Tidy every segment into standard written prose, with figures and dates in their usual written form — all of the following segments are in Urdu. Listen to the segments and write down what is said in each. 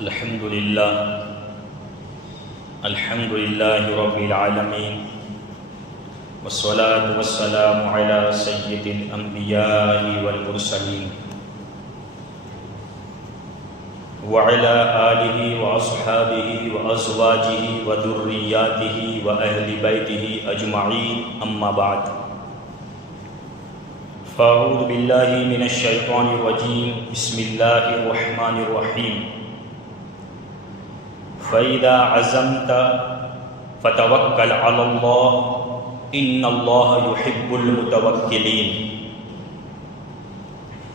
الحمد لله رب العالمين والصلاة والسلام على سيد الأنبياء والمرسلين وعلى آله وأصحابه وأزواجه وذرياته وأهل بيته أجمعين أما بعد فأعوذ بالله من الشيطان الرجيم بسم الله الرحمن الرحيم فإذا عزمت فتوكل على الله إن الله يحب المتوكلين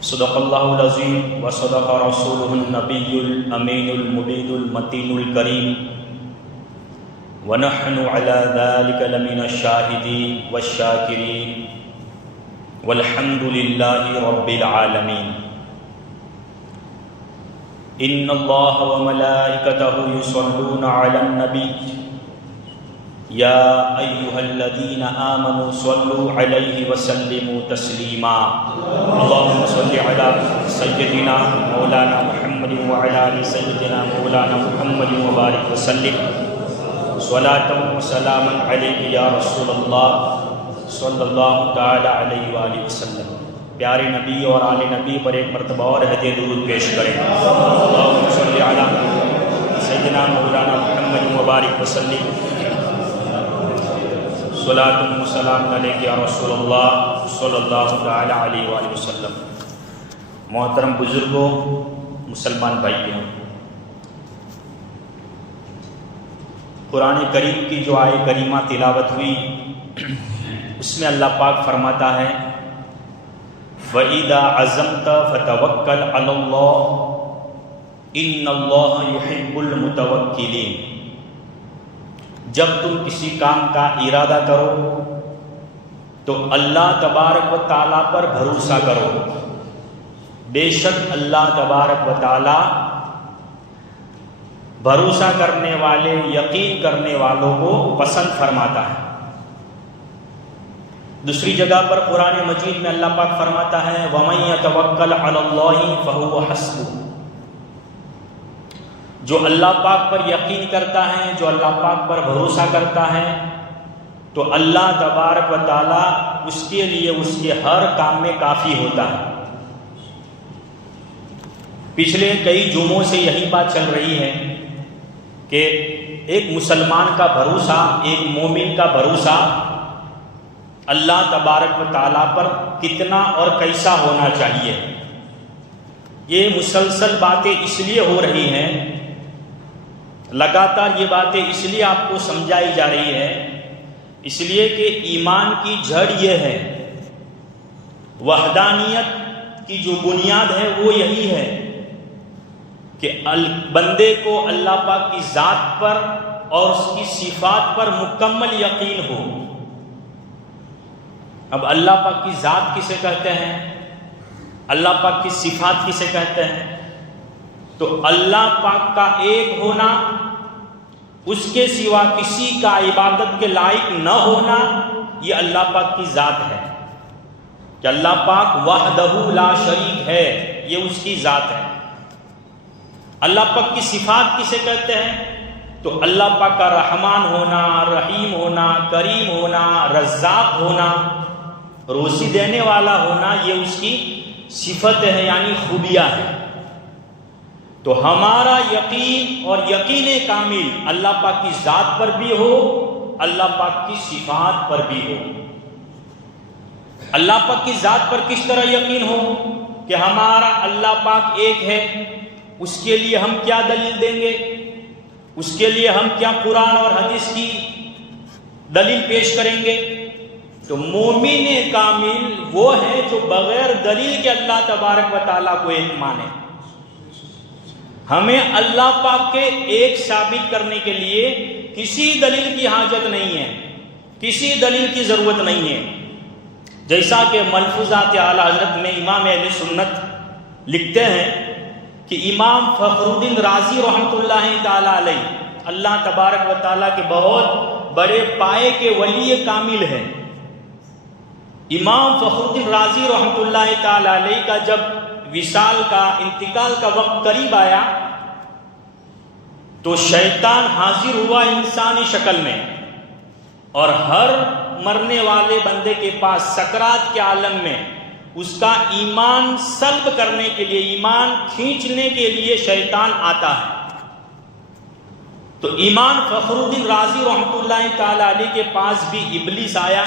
صدق الله العظيم وصدق رسوله النبي الأمين المبين المتين الكريم ونحن على ذلك لمن الشاهدين والشاكرين والحمد لله رب العالمين إن الله وملائكته يصلون على النبي يا أيها الذين آمنوا صلوا عليه وسلموا تسليما اللهم صل على سيدنا مولانا محمد وعلى آل سيدنا مولانا محمد وبارك وسلم صلاة وسلاما عليك يا رسول الله صلی اللہ تعالی علیہ وآلہ وسلم۔ پیارے نبی اور آل نبی پر ایک مرتبہ اور ہدیہ درود پیش کریں۔ اللہم صلی علی سیدنا مولانا محمد مبارک وسلم صلاۃ و سلام علیک یا رسول اللہ صلی اللہ تعالی علیہ وآلہ وسلم۔ محترم بزرگوں، مسلمان بھائیوں، قرآن کریم کی جو آیہ کریمہ تلاوت ہوئی اس میں اللہ پاک فرماتا ہے فَإِذَا عَزَمْتَ فَتَوَكَّلْ عَلَى اللَّهِ إِنَّ اللَّهَ يُحِبُّ الْمُتَوَكِّلِينَ۔ جب تم کسی کام کا ارادہ کرو تو اللہ تبارک و تعالیٰ پر بھروسہ کرو، بے شک اللہ تبارک و تعالیٰ بھروسہ کرنے والے، یقین کرنے والوں کو پسند فرماتا ہے۔ دوسری جگہ پر قرآن مجید میں اللہ پاک فرماتا ہے وَمَن يَتَوَكَّلْ عَلَى اللَّهِ فَهُوَ حَسْبُهُ۔ جو اللہ پاک پر یقین کرتا ہے، جو اللہ پاک پر بھروسہ کرتا ہے، تو اللہ تبارک و تعالیٰ اس کے لیے اس کے ہر کام میں کافی ہوتا ہے۔ پچھلے کئی جمعوں سے یہی بات چل رہی ہے کہ ایک مسلمان کا بھروسہ، ایک مومن کا بھروسہ اللہ تبارک و تعالیٰ پر کتنا اور کیسا ہونا چاہیے۔ یہ مسلسل باتیں اس لیے ہو رہی ہیں، لگاتار یہ باتیں اس لیے آپ کو سمجھائی جا رہی ہے، اس لیے کہ ایمان کی جڑ یہ ہے، وحدانیت کی جو بنیاد ہے وہ یہی ہے کہ بندے کو اللہ پاک کی ذات پر اور اس کی صفات پر مکمل یقین ہو۔ اب اللہ پاک کی ذات کسے کہتے ہیں، اللہ پاک کی صفات کسے کہتے ہیں؟ تو اللہ پاک کا ایک ہونا، اس کے سوا کسی کا عبادت کے لائق نہ ہونا، یہ اللہ پاک کی ذات ہے کہ اللہ پاک وحدہ لا شریک ہے، یہ اس کی ذات ہے۔ اللہ پاک کی صفات کسے کہتے ہیں؟ تو اللہ پاک کا رحمان ہونا، رحیم ہونا، کریم ہونا، رزاق ہونا، روزی دینے والا ہونا، یہ اس کی صفت ہے، یعنی خوبیاں ہیں۔ تو ہمارا یقین اور یقین کامل اللہ پاک کی ذات پر بھی ہو، اللہ پاک کی صفات پر بھی ہو۔ اللہ پاک کی ذات پر کس طرح یقین ہو کہ ہمارا اللہ پاک ایک ہے، اس کے لیے ہم کیا دلیل دیں گے، اس کے لیے ہم کیا قرآن اور حدیث کی دلیل پیش کریں گے؟ تو مومن کامل وہ ہے جو بغیر دلیل کے اللہ تبارک و تعالیٰ کو ایک مانے۔ ہمیں اللہ پاک کے ایک ثابت کرنے کے لیے کسی دلیل کی حاجت نہیں ہے، کسی دلیل کی ضرورت نہیں ہے۔ جیسا کہ ملفوظات اعلیٰ حضرت میں امام اہل سنت لکھتے ہیں کہ امام فخر الدین رازی رحمۃ اللہ تعالیٰ علیہ اللہ تبارک و تعالیٰ کے بہت بڑے پائے کے ولی کامل ہیں۔ امام فخر الدین رازی رحمۃ اللہ تعالیٰ علیہ کا جب وصال کا، انتقال کا وقت قریب آیا تو شیطان حاضر ہوا انسانی شکل میں، اور ہر مرنے والے بندے کے پاس سکرات کے عالم میں اس کا ایمان سلب کرنے کے لیے، ایمان کھینچنے کے لیے شیطان آتا ہے۔ تو امام فخر الدین رازی رحمۃ اللہ تعالی علیہ کے پاس بھی ابلیس آیا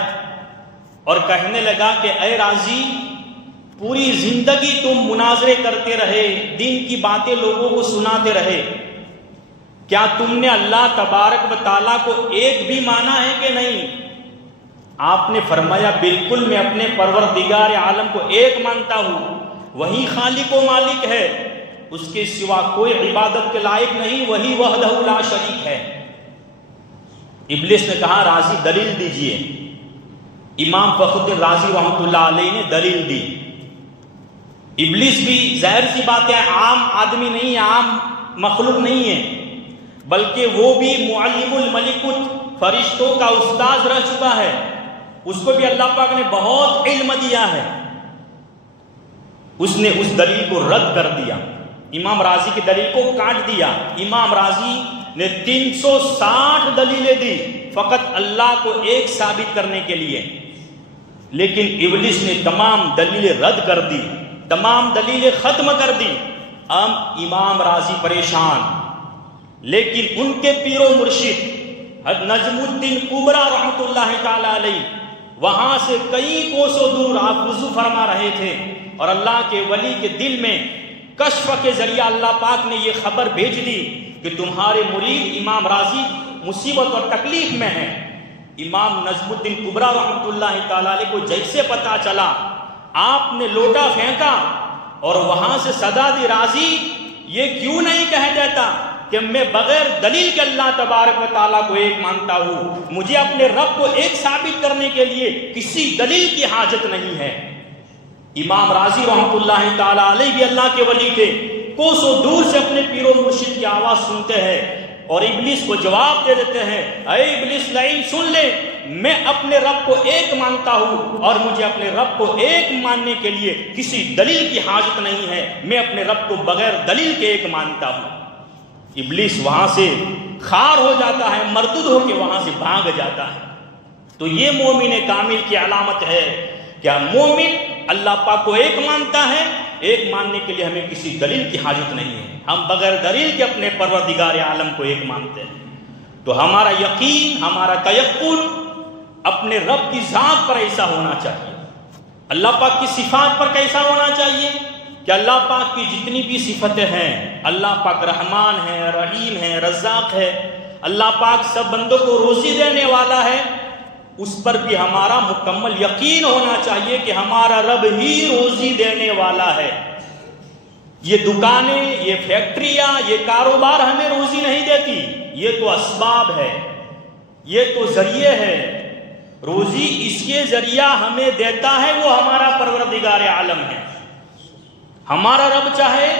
اور کہنے لگا کہ اے رازی، پوری زندگی تم مناظرے کرتے رہے، دین کی باتیں لوگوں کو سناتے رہے، کیا تم نے اللہ تبارک و تعالیٰ کو ایک بھی مانا ہے کہ نہیں؟ آپ نے فرمایا بالکل، میں اپنے پروردگار عالم کو ایک مانتا ہوں، وہی خالق و مالک ہے، اس کے سوا کوئی عبادت کے لائق نہیں، وہی وحدہ لا شریک ہے۔ ابلیس نے کہا رازی دلیل دیجئے۔ امام فخر الدین رازی رحمۃ اللہ علیہ نے دلیل دی۔ ابلیس بھی ظاہر سی بات ہے عام آدمی نہیں ہے، عام مخلوق نہیں ہے، بلکہ وہ بھی معلم الملکوت، فرشتوں کا استاذ رہ چکا ہے، اس کو بھی اللہ پاک نے بہت علم دیا ہے۔ اس نے اس دلیل کو رد کر دیا، امام رازی کی دلیل کو کاٹ دیا۔ امام رازی نے 360 دلیلیں دی فقط اللہ کو ایک ثابت کرنے کے لیے، لیکن ابلیس نے تمام دلیلیں رد کر دی، تمام دلیلیں ختم کر دی۔ اب امام رازی پریشان، لیکن ان کے پیر و مرشد نجم الدین کبریٰ رحمۃ اللہ تعالی علیہ وہاں سے کئی کوسوں دور آپ وضو فرما رہے تھے، اور اللہ کے ولی کے دل میں کشف کے ذریعہ اللہ پاک نے یہ خبر بھیج دی کہ تمہارے مرید امام رازی مصیبت اور تکلیف میں ہیں۔ امام نجم الدین کبریٰ رحمۃ اللہ تعالی علیہ کو جیسے پتا چلا، آپ نے لوٹا پھینکا اور وہاں سے صدا دی، رازی یہ کیوں نہیں کہہ دیتا کہ میں بغیر دلیل کے اللہ تبارک و تعالیٰ کو ایک مانتا ہوں، مجھے اپنے رب کو ایک ثابت کرنے کے لیے کسی دلیل کی حاجت نہیں ہے۔ امام رازی رحمۃ اللہ تعالی علیہ بھی اللہ کے ولی تھے، کوسوں دور سے اپنے پیر و مرشد کی آواز سنتے ہیں اور ابلیس کو جواب دے دیتے ہیں، اے ابلیس لعین سن لے، میں اپنے رب کو ایک مانتا ہوں اور مجھے اپنے رب کو ایک ماننے کے لیے کسی دلیل کی حاجت نہیں ہے، میں اپنے رب کو بغیر دلیل کے ایک مانتا ہوں۔ ابلیس وہاں سے خار ہو جاتا ہے، مردود ہو کے وہاں سے بھاگ جاتا ہے۔ تو یہ مومن کامل کی علامت ہے، کیا مومن اللہ پاک کو ایک مانتا ہے، ایک ماننے کے لیے ہمیں کسی دلیل کی حاجت نہیں ہے، ہم بغیر دلیل کے اپنے پروردگار عالم کو ایک مانتے ہیں۔ تو ہمارا یقین، ہمارا تیقن اپنے رب کی ذات پر ایسا ہونا چاہیے، اللہ پاک کی صفات پر کیسا ہونا چاہیے کہ اللہ پاک کی جتنی بھی صفتیں ہیں، اللہ پاک رحمان ہے، رحیم ہے، رزاق ہے، اللہ پاک سب بندوں کو روزی دینے والا ہے، اس پر بھی ہمارا مکمل یقین ہونا چاہیے کہ ہمارا رب ہی روزی دینے والا ہے۔ یہ دکانیں، یہ فیکٹریاں، یہ کاروبار ہمیں روزی نہیں دیتی، یہ تو اسباب ہے، یہ تو ذریعے ہے، روزی اس کے ذریعہ ہمیں دیتا ہے وہ ہمارا پروردگار عالم ہے۔ ہمارا رب چاہے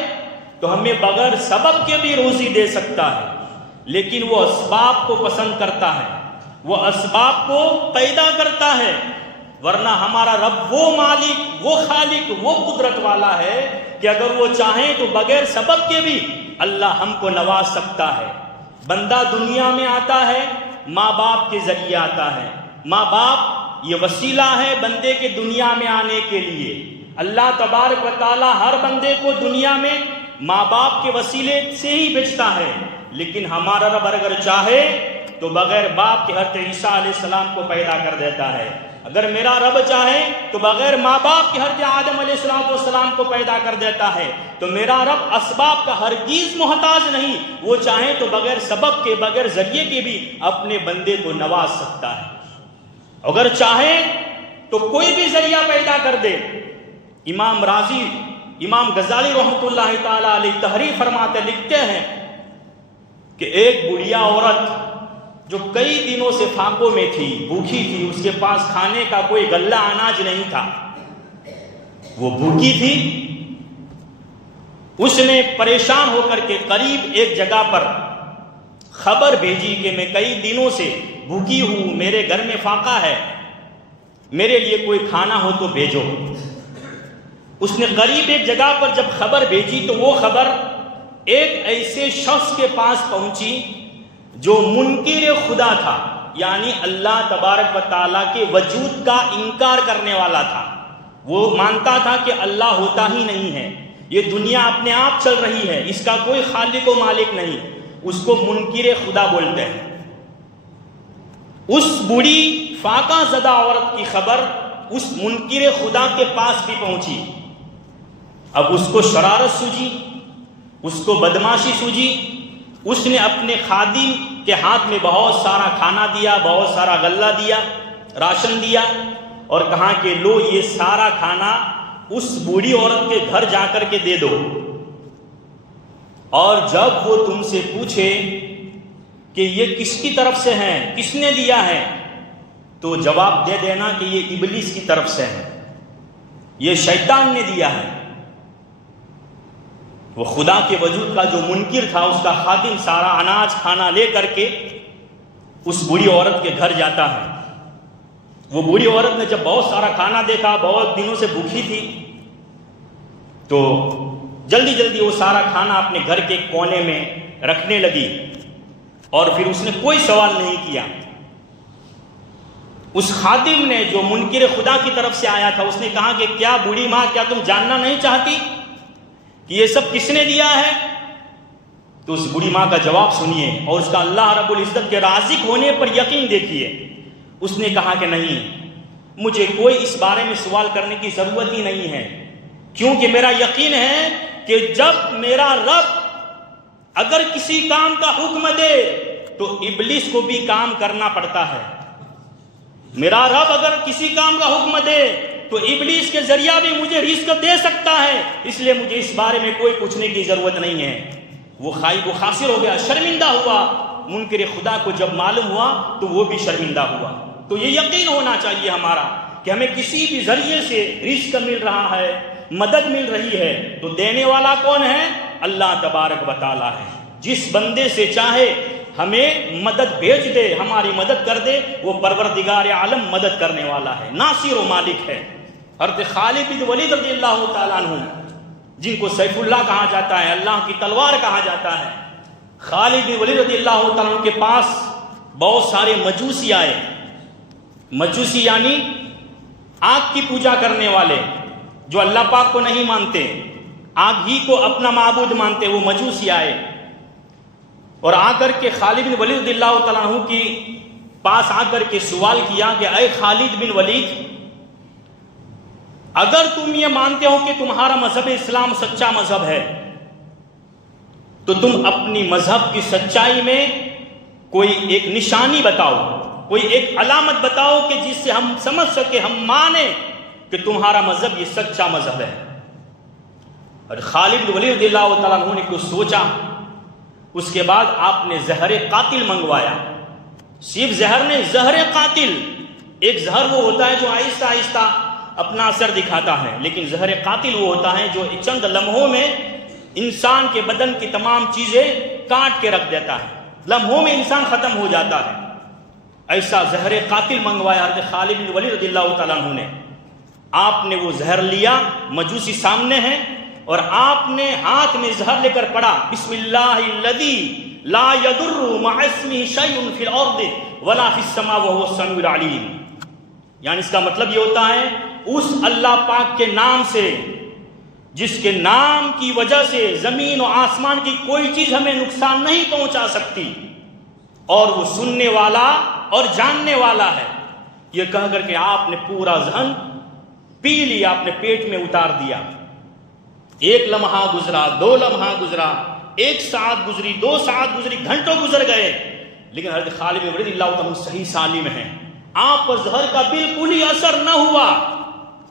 تو ہمیں بغیر سبب کے بھی روزی دے سکتا ہے، لیکن وہ اسباب کو پسند کرتا ہے، وہ اسباب کو پیدا کرتا ہے، ورنہ ہمارا رب وہ مالک، وہ خالق، وہ قدرت والا ہے کہ اگر وہ چاہیں تو بغیر سبب کے بھی اللہ ہم کو نواز سکتا ہے۔ بندہ دنیا میں آتا ہے ماں باپ کے ذریعے آتا ہے، ماں باپ یہ وسیلہ ہے بندے کے دنیا میں آنے کے لیے۔ اللہ تبارک و تعالی ہر بندے کو دنیا میں ماں باپ کے وسیلے سے ہی بھیجتا ہے، لیکن ہمارا رب اگر چاہے تو بغیر باپ کے حضرت عیسیٰ علیہ السلام کو پیدا کر دیتا ہے، اگر میرا رب چاہے تو بغیر ماں باپ کے حضرت آدم علیہ السلام کو پیدا کر دیتا ہے۔ تو میرا رب اسباب کا ہرگز محتاج نہیں، وہ چاہے تو بغیر سبب کے، بغیر ذریعے کے بھی اپنے بندے کو نواز سکتا ہے، اگر چاہے تو کوئی بھی ذریعہ پیدا کر دے۔ امام رازی، امام غزالی رحمۃ اللہ تعالی علیہ تحریر فرماتے لکھتے ہیں کہ ایک بڑھیا عورت جو کئی دنوں سے فاقوں میں تھی، بھوکی تھی، اس کے پاس کھانے کا کوئی غلہ اناج نہیں تھا، وہ بھوکی تھی، اس نے پریشان ہو کر کے قریب ایک جگہ پر خبر بھیجی کہ میں کئی دنوں سے بھوکی ہوں، میرے گھر میں فاقہ ہے، میرے لیے کوئی کھانا ہو تو بھیجو۔ اس نے قریب ایک جگہ پر جب خبر بھیجی تو وہ خبر ایک ایسے شخص کے پاس پہنچی جو منکر خدا تھا، یعنی اللہ تبارک و تعالیٰ کے وجود کا انکار کرنے والا تھا۔ وہ مانتا تھا کہ اللہ ہوتا ہی نہیں ہے، یہ دنیا اپنے آپ چل رہی ہے، اس کا کوئی خالق و مالک نہیں، اس کو منکر خدا بولتے ہیں۔ اس بوڑھی فاقہ زدہ عورت کی خبر اس منکر خدا کے پاس بھی پہنچی۔ اب اس کو شرارت سوجی، اس کو بدماشی سوجی۔ اس نے اپنے خادم کے ہاتھ میں بہت سارا کھانا دیا، بہت سارا غلہ دیا، راشن دیا، اور کہا کہ لو یہ سارا کھانا اس بوڑھی عورت کے گھر جا کر کے دے دو، اور جب وہ تم سے پوچھے کہ یہ کس کی طرف سے ہے، کس نے دیا ہے، تو جواب دے دینا کہ یہ ابلیس کی طرف سے ہے، یہ شیطان نے دیا ہے۔ وہ خدا کے وجود کا جو منکر تھا، اس کا خادم سارا اناج کھانا لے کر کے اس بوڑھی عورت کے گھر جاتا ہے۔ وہ بوڑھی عورت نے جب بہت سارا کھانا دیکھا، بہت دنوں سے بھوکی تھی، تو جلدی جلدی وہ سارا کھانا اپنے گھر کے کونے میں رکھنے لگی، اور پھر اس نے کوئی سوال نہیں کیا۔ اس خادم نے جو منکر خدا کی طرف سے آیا تھا، اس نے کہا کہ کیا بوڑھی ماں، کیا تم جاننا نہیں چاہتی کہ یہ سب کس نے دیا ہے؟ تو اس بوڑھی ماں کا جواب سنیے، اور اس کا اللہ رب العزت کے رازق ہونے پر یقین دیکھیے۔ اس نے کہا کہ نہیں، مجھے کوئی اس بارے میں سوال کرنے کی ضرورت ہی نہیں ہے، کیونکہ میرا یقین ہے کہ جب میرا رب اگر کسی کام کا حکم دے تو ابلیس کو بھی کام کرنا پڑتا ہے۔ میرا رب اگر کسی کام کا حکم دے تو ابلیس کے ذریعہ بھی مجھے رزق دے سکتا ہے، اس لیے مجھے اس بارے میں کوئی پوچھنے کی ضرورت نہیں ہے۔ وہ خائب و خاسر ہو گیا، شرمندہ ہوا۔ منکر خدا کو جب معلوم ہوا تو وہ بھی شرمندہ ہوا۔ تو یہ یقین ہونا چاہیے ہمارا کہ ہمیں کسی بھی ذریعے سے رزق مل رہا ہے، مدد مل رہی ہے، تو دینے والا کون ہے؟ اللہ تبارک و تعالیٰ ہے۔ جس بندے سے چاہے ہمیں مدد بھیج دے، ہماری مدد کر دے، وہ پروردگار عالم مدد کرنے والا ہے، ناصر و مالک ہے۔ حضرت خالد بن ولید رضی اللہ تعالیٰ عنہ، جن کو سیف اللہ کہا جاتا ہے، اللہ کی تلوار کہا جاتا ہے، خالد بن ولید رضی اللہ تعالیٰ عنہ کے پاس بہت سارے مجوسی آئے۔ مجوسی یعنی آگ کی پوجا کرنے والے، جو اللہ پاک کو نہیں مانتے، آگ ہی کو اپنا معبود مانتے، وہ مجوسی آئے اور آ کر کے خالد بن ولید رضی اللہ تعالیٰ عنہ کی پاس آ کر کے سوال کیا کہ اے خالد بن ولید، اگر تم یہ مانتے ہو کہ تمہارا مذہب اسلام سچا مذہب ہے، تو تم اپنی مذہب کی سچائی میں کوئی ایک نشانی بتاؤ، کوئی ایک علامت بتاؤ کہ جس سے ہم سمجھ سکے، ہم مانیں کہ تمہارا مذہب یہ سچا مذہب ہے۔ اور خالد بن ولید رضی اللہ تعالیٰ عنہ نے کچھ سوچا، اس کے بعد آپ نے زہر قاتل منگوایا۔ صرف زہر نہیں، زہر قاتل۔ ایک زہر وہ ہوتا ہے جو آہستہ آہستہ اپنا اثر دکھاتا ہے، لیکن زہر قاتل وہ ہوتا ہے جو چند لمحوں میں انسان کے بدن کی تمام چیزیں کاٹ کے رکھ دیتا ہے، لمحوں میں انسان ختم ہو جاتا ہے۔ ایسا زہر قاتل منگوایا حضرت خالد بن ولید رضی اللہ تعالیٰ عنہ نے۔ آپ نے وہ زہر لیا، مجوسی سامنے ہے، اور آپ نے ہاتھ میں زہر لے کر پڑھا، بسم اللہ الذی لا یضر مع اسمہ شیء فی الارض ولا فی السماء وہو السمیع العلیم۔ یعنی اس کا مطلب یہ ہوتا ہے، اس اللہ پاک کے نام سے جس کے نام کی وجہ سے زمین و آسمان کی کوئی چیز ہمیں نقصان نہیں پہنچا سکتی، اور وہ سننے والا اور جاننے والا ہے۔ یہ کہہ کر کے آپ نے پورا ذہن پی لیا، اپنے پیٹ میں اتار دیا۔ ایک لمحہ گزرا، دو لمحہ گزرا، ایک ساعت گزری، 2 ساعت گزری، گھنٹوں گزر گئے، لیکن حضرت خالد بن ولید رضی اللہ عنہ صحیح سالم ہیں، آپ پر زہر کا بالکل ہی اثر نہ ہوا۔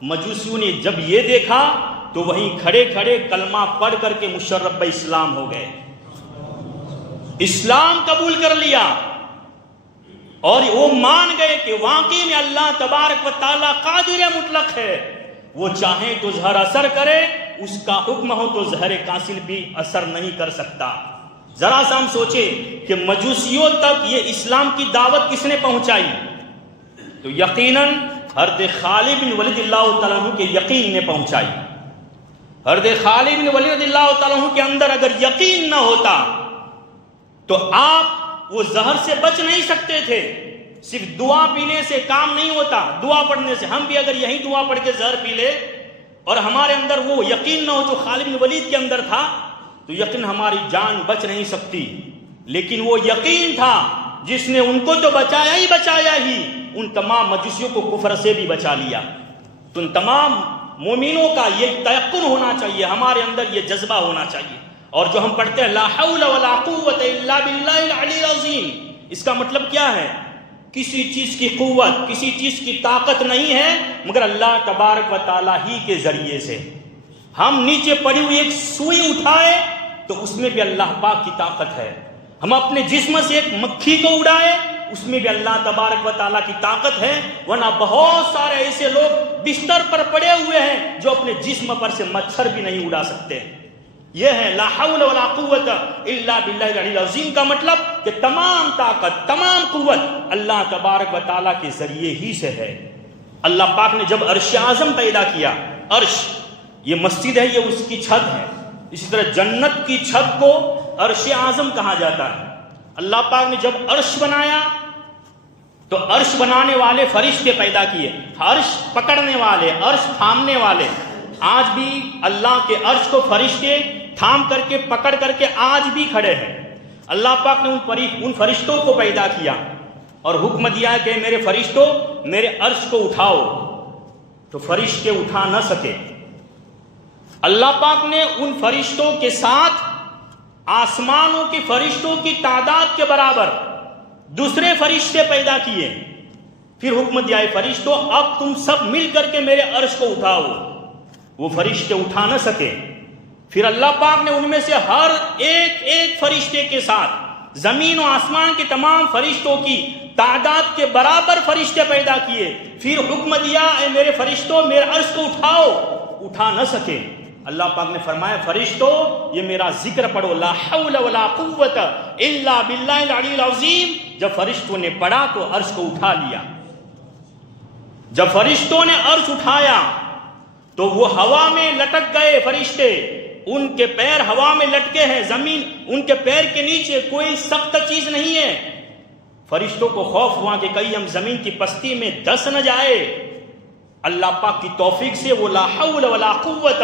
مجوسیوں نے جب یہ دیکھا تو وہیں کھڑے کھڑے کلمہ پڑھ کر کے مشرف اسلام ہو گئے، اسلام قبول کر لیا، اور وہ مان گئے کہ واقعی میں اللہ تبارک و تعالیٰ قادر مطلق ہے، وہ چاہے تو زہر اثر کرے، اس کا حکم ہو تو زہر قاتل بھی اثر نہیں کر سکتا۔ ذرا سا ہم سوچے کہ مجوسیوں تک یہ اسلام کی دعوت کس نے پہنچائی؟ تو یقیناً حضرت خالد بن ولید اللہ تعالیٰ عنہ کے یقین نے پہنچائی۔ حضرت خالد بن ولید رضی اللہ تعالیٰ عنہ کے اندر اگر یقین نہ ہوتا تو آپ وہ زہر سے بچ نہیں سکتے تھے. صرف دعا پینے سے کام نہیں ہوتا، دعا پڑھنے سے. ہم بھی اگر یہی دعا پڑھ کے زہر پی لے اور ہمارے اندر وہ یقین نہ ہو جو خالد بن ولید کے اندر تھا تو یقین ہماری جان بچ نہیں سکتی. لیکن وہ یقین تھا جس نے ان کو تو بچایا ہی ان تمام مجوسیوں کو کفر سے بھی بچا لیا. تو ان تمام مومنوں کا یہ تیقن ہونا چاہیے، ہمارے اندر یہ جذبہ ہونا چاہیے. اور جو ہم پڑھتے ہیں لا حول ولا قوت الا باللہ العلی العظیم، اس کا مطلب کیا ہے؟ کسی چیز کی قوت، کسی چیز کی طاقت نہیں ہے مگر اللہ تبارک و تعالی ہی کے ذریعے سے. ہم نیچے پڑی ہوئی ایک سوئی اٹھائے تو اس میں بھی اللہ پاک کی طاقت ہے. ہم اپنے جسم سے ایک مکھی کو اڑائے اس میں بھی اللہ تبارک و تعالیٰ کی طاقت ہے. ورنہ بہت سارے ایسے لوگ بستر پر پڑے ہوئے ہیں جو اپنے جسم پر سے مچھر بھی نہیں اڑا سکتے. یہ ہے لا حول ولا قوت الا باللہ العلی العظیم کا مطلب کہ تمام طاقت، تمام قوت اللہ تبارک و تعالیٰ کے ذریعے ہی سے ہے. اللہ پاک نے جب عرش اعظم پیدا کیا، عرش یہ مسجد ہے، یہ اس کی چھت ہے. اسی طرح جنت کی چھت کو عرش اعظم کہا جاتا ہے. اللہ پاک نے جب عرش بنایا تو عرش بنانے والے فرشتے پیدا کیے، عرش پکڑنے والے، عرش تھامنے والے. آج بھی اللہ کے عرش کو فرشتے تھام کر کے پکڑ کر کے آج بھی کھڑے ہیں. اللہ پاک نے ان فرشتوں کو پیدا کیا اور حکم دیا کہ میرے فرشتوں میرے عرش کو اٹھاؤ، تو فرشتے اٹھا نہ سکے. اللہ پاک نے ان فرشتوں کے ساتھ آسمانوں کے فرشتوں کی تعداد کے برابر دوسرے فرشتے پیدا کیے. پھر حکم دیا ہے فرشتوں اب تم سب مل کر کے میرے عرش کو اٹھاؤ. وہ فرشتے اٹھا نہ سکے. پھر اللہ پاک نے ان میں سے ہر ایک فرشتے کے ساتھ زمین و آسمان کے تمام فرشتوں کی تعداد کے برابر فرشتے پیدا کیے. پھر حکم دیا اے میرے فرشتوں میرے عرش کو اٹھاؤ، اٹھا نہ سکے. اللہ پاک نے فرمایا فرشتوں یہ میرا ذکر پڑھو، لا حول ولا قوت الا باللہ العلی العظیم. جب فرشتوں نے پڑھا تو عرش کو اٹھا لیا. جب فرشتوں نے عرش اٹھایا تو وہ ہوا میں لٹک گئے فرشتے. ان کے پیر ہوا میں لٹکے ہیں، زمین ان کے پیر کے نیچے کوئی سخت چیز نہیں ہے. فرشتوں کو خوف ہوا کہ کہیں ہم زمین کی پستی میں دس نہ جائے. اللہ پاک کی توفیق سے وہ لا حول ولا قوت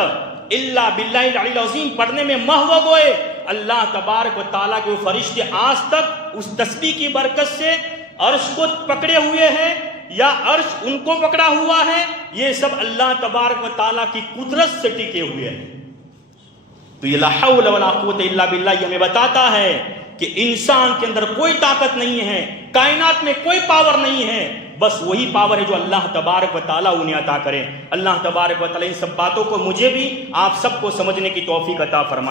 الا باللہ العلی العظیم پڑھنے میں محو گئے. اللہ تبارک و تعالیٰ کے وہ فرشتے آج تک اس تسبیح کی برکت سے عرش کو پکڑے ہوئے ہیں یا عرش ان کو پکڑا ہوا ہے. یہ سب اللہ تبارک و تعالیٰ کی قدرت سے ٹکے ہوئے ہیں. تو یہ لا حول ولا قوت الا باللہ یہ ہمیں بتاتا ہے کہ انسان کے اندر کوئی طاقت نہیں ہے، کائنات میں کوئی پاور نہیں ہے، بس وہی پاور ہے جو اللہ تبارک و تعالیٰ انہیں عطا کرے. اللہ تبارک و تعالیٰ ان سب باتوں کو مجھے بھی آپ سب کو سمجھنے کی توفیق عطا فرمائے.